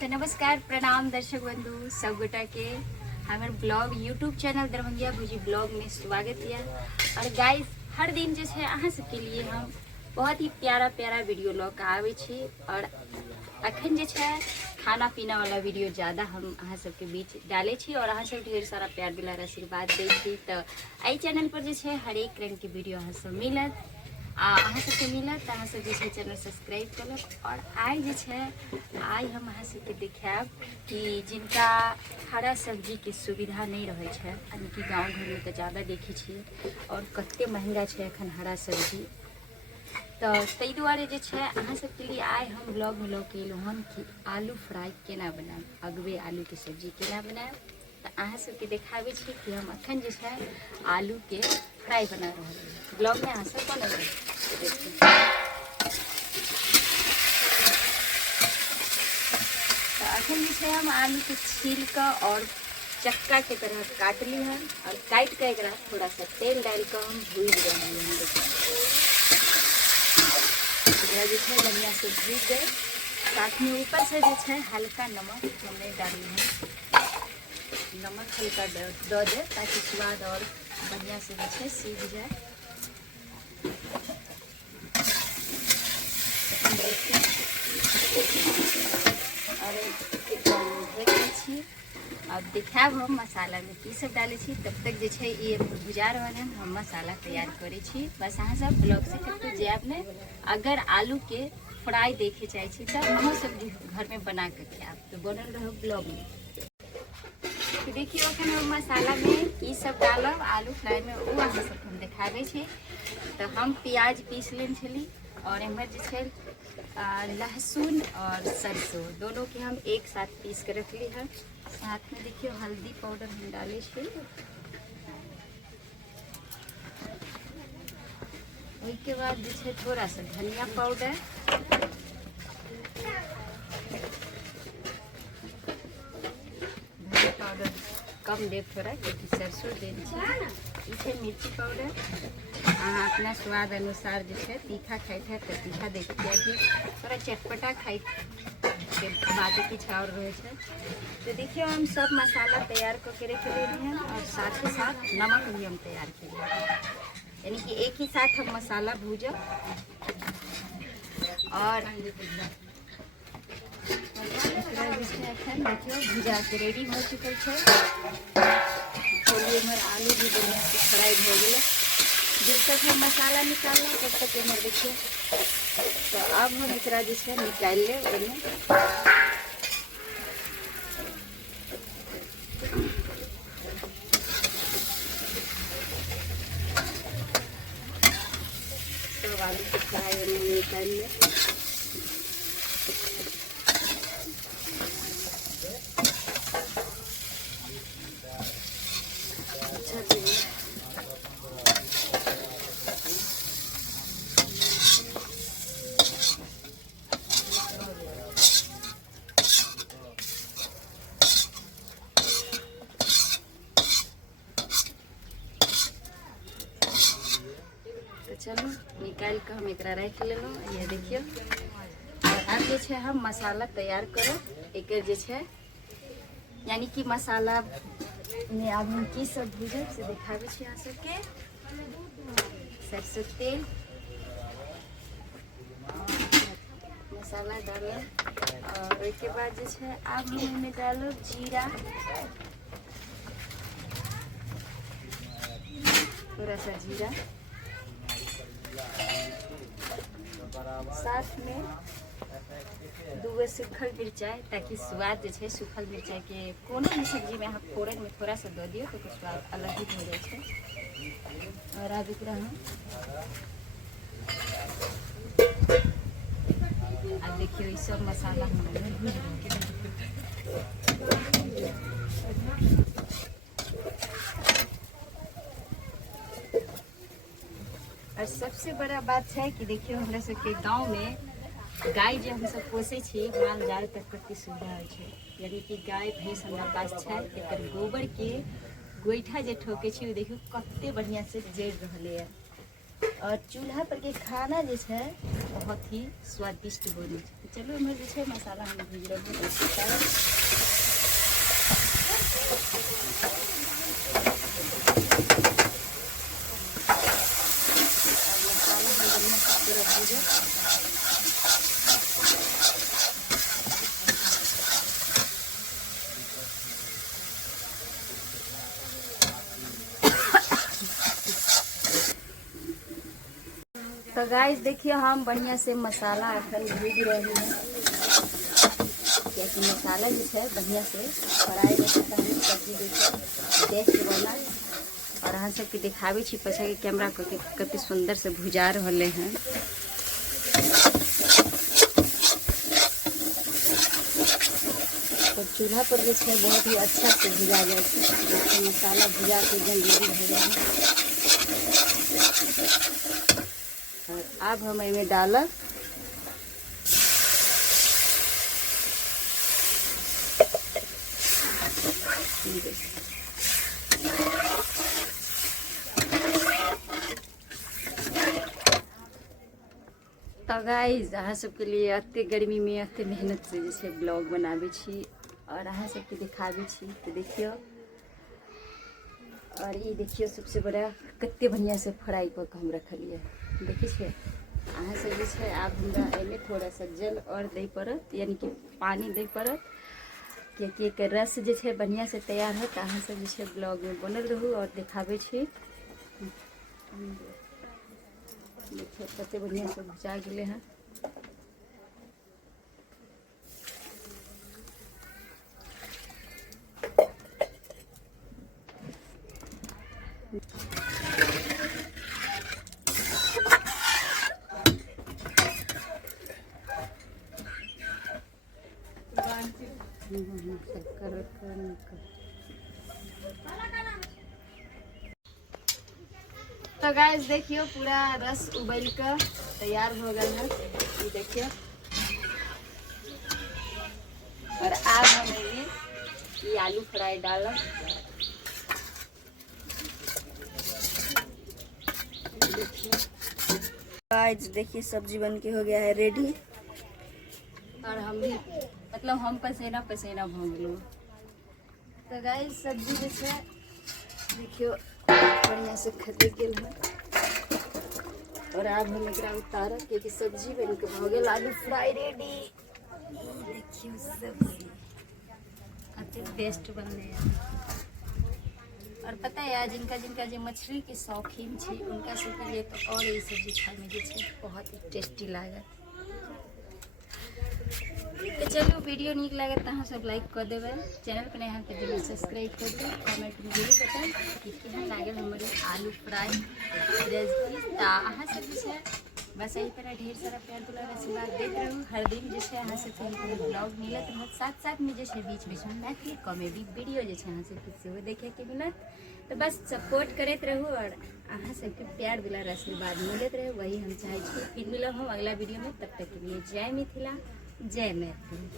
तो नमस्कार प्रणाम दर्शक बंधु सब गोटा के हमारे ब्लॉग यूट्यूब चैनल दरभंगिया भुजी ब्लॉग में स्वागत है। और गाइस हर दिन जो है अहाँ सबके लिए हम बहुत ही प्यारा प्यारा वीडियो लग आवे छी। और अखन जो है खाना पीना वाला वीडियो ज़्यादा हम अहाँ सबके बीच डाले छी और अहाँ सब ढेर सारा प्यार दुलार आशीर्वाद दे छी। तो एहि चैनल पर जो है हर एक रंग के वीडियो अहाँ सब मिलत अहाँ सबके मिलत अहाँ सब जो चैनल सब्सक्राइब कलक। और आई जो है आई हम अहाँ सबके देखाब कि जिनका हरा सब्जी के सुविधा नहीं रहे छै, यानी कि गाँव घर में तो ज़्यादा देखे छिए और कते महंगा है अखन हरा सब्जी। तो तै दुआरे जे छै अहाँ सबके लिए आइ हम ब्लॉग में लऽ के एलहुँ हन कि आलू फ्राई केना बनाएब, अगबे आलू के सब्जी केना बनाएब। तो अहाँ सबके देखाबे छी कि हम अखन जे छै आलू के फ्राई बना रहल छी। ब्लॉग में अहाँ सब बनल देखिए। तो अखन जे छै हम आलू के छील कर और चक्का के तरह काट ली है और काट के एकरा थोड़ा सा तेल डाल कर हम भूज रहे हैं। जो है बढ़िया से भूज गए, साथ में ऊपर से जो है हल्का नमक हमने डाली है। नमक हल्का दे दे ताकि स्वाद और बढ़िया से जो है सीज जाए। और अब दिखाब हम मसाला में की सब डाले छी। तब तक जो है ये भुजा रहा है हम मसाला तैयार करे छी। बस अहाँ सब ब्लॉग से करते जाए ने अगर आलू के फ्राई देखे चाहे छी तो हम सब घर में बना के खाब तो बनल रहो ब्लॉग में। तो देखिए अखन हम मसाला में की सब डालब आलू फ्राई में वो अहाँ सब हम दिखाबे छी। तो हम प्याज पीस लेन छली और एम्हर जो है लहसुन और सरसों दोनों के हम एक साथ पीस के रख ली है। साथ में देखिए हल्दी पाउडर हम डाले छी। उसके बाद जो है थोड़ा सा धनिया पाउडर, धनिया पाउडर कम दे थोड़ा क्योंकि सरसों दे मिर्ची पाउडर अहाँ अपना स्वाद अनुसार जो है तीखा खाई है तो तीखा देखिए कि थोड़ा चटपटा खाई के बात कुछ और रहे छै। तो देखिए हम सब मसाला तैयार करके रख ले हैं और साथ ही साथ नमक भी हम तैयार किए, यानी कि एक ही साथ हम मसाला भूजब और देखियो भुजा के रेडी हो चुकल है। आलू भी बढ़िया से फ्राई हो गए। जब तक हम मसाला निकालना तब तक हमारे देखिए। तो अब हम एक जो है निकाल ले ओने। तो आलू को फ्राई निकाल ले। चलो निकाल कर हम एक रख लेलो। ये देखियो और अब जो है हम मसाला तैयार करो एक जो है, यानी कि मसाला में अब हम की सब भूजब से दिखाबे छी अहाँ सबके। सरसों तेल मसाला डालो और उसके बाद जो है अब हम इनमें डालो जीरा, थोड़ा सा जीरा, साथ में दूगो सूखल मिर्चाई ताकि स्वाद जो है सूखल मिर्चाई के कोनो भी सब्जी में आप फोरन में थोड़ा सा दे दियो तो स्वाद अलग ही हो जाए। और अब एक अब देखियो ये सब मसाला और सबसे बड़ा बात है कि देखियो हमरा सबके गांव में गाय जो हम सब पोसे छी माल जाल तक कते सुविधा है, यानी कि गाय भैंस हमरा पास है। एकर गोबर के गोईठा जे ठोके छी देखियो कते बढ़िया से जड़ रहले है। और चूल्हा पर के खाना जो है बहुत ही स्वादिष्ट बने। चलो हमें जो है मसाला हम भूज रहे तो गाइस देखिए हम बढ़िया से मसाला अखन भूज रहे हैं, क्योंकि मसाला जो है बढ़िया से फ्राई रहता है, सब्जी देखिए टेस्ट बना। और हम सबके दिखावे छी पछा के कैमरा करके कितनी सुंदर से भुजा रहे हैं। तो चूल्हा पर जो है बहुत ही अच्छा से भुजा जाए, जैसे मसाला भुजा के जल्दी हो जाए। और अब हम इसमें डालब तो गाइस अहाँ सबके लिए एते गर्मी में एते मेहनत से जैसे ब्लॉग बनाबे छी और अहाँ सबके दिखाबे छी। तो देखियो, और ये देखियो सबसे बड़ा कते बढ़िया से फ्राई कर के हम रखलिए। देखिए अहाँ सब जो है आप हमरा एमे थोड़ा सा जल और दे पड़त, यानी कि पानी दे पड़त, क्योंकि एक रस जो है बढ़िया से तैयार है। तो अहाँ सब जो है ब्लॉग में बनल रहू और दिखाबे छी। देखिए कते बढ़िया से भुजा गए हैं। तो गाइस देखियो पूरा रस उबल कर तैयार हो गया है, ये देखियो। और अब हम ये आलू फ्राई डालब। गाइस देखिए सब्जी बन के हो गया है रेडी। और हम भी मतलब हम पसीना पसीना हो गलो। तो गाइस सब्जी जो है देखियो बढ़िया से खदे गेल है। और अब हम एकरा उतारब, क्योंकि सब्जी बन के हो गया आलू फ्राई रेडी। देखियो सब्जी अच्छे टेस्ट बनले है। और पता है यार जिनका जिनका जो मछली के शौकीन छे उनका सबके लिए तो और ये सब्जी खाए में जो बहुत ही टेस्टी लागे। तो चलो वीडियो निक लगे तो सब लाइक कर देवे, चैनल पर नया तो जरूर सब्सक्राइब कर दे, कमेंट में जरूर बताएं कि केहन लागल हमारे आलू फ्राई रेसिपी। तो अहाँ सब जो बस यही तरह ढेर सारा प्यार दुलार आशीर्वाद देते रहूँ। हर दिन जो है अहाँ सबके ब्लॉग मिलत रहत, साथ साथ में जो है बीच बीच में मैथिली कॉमेडी वीडियो जो है अहाँ सबके सेहो देखे के मिलत। तो बस सपोर्ट करते रहूँ और अहाँ सबके प्यार दुलार आशीर्वाद मिलत रहे, वही हम चाहे। फिर मिलब हम अगला वीडियो में, तब तक के लिए जय मिथिला, जय मैथिली।